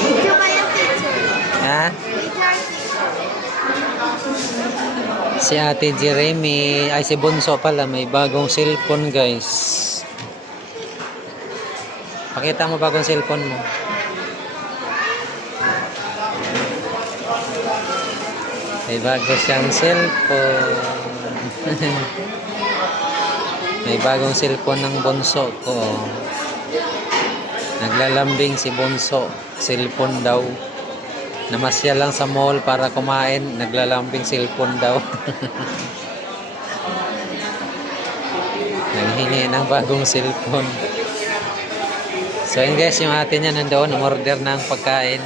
Video kayo, teacher. Ha? Teacher. Si Ate Jeremy, ay si Bunso pala, may bagong cellphone guys. Pakita mo bagong cellphone mo. May bago siyang cellphone. May bagong cellphone ng Bunso ko. Naglalambing si Bunso. Cellphone daw. Namasya lang sa mall para kumain. Naglalambing cellphone daw. Naghingi ng bagong cellphone. So yun guys, yung ate niya nandoon, umorder ng pagkain.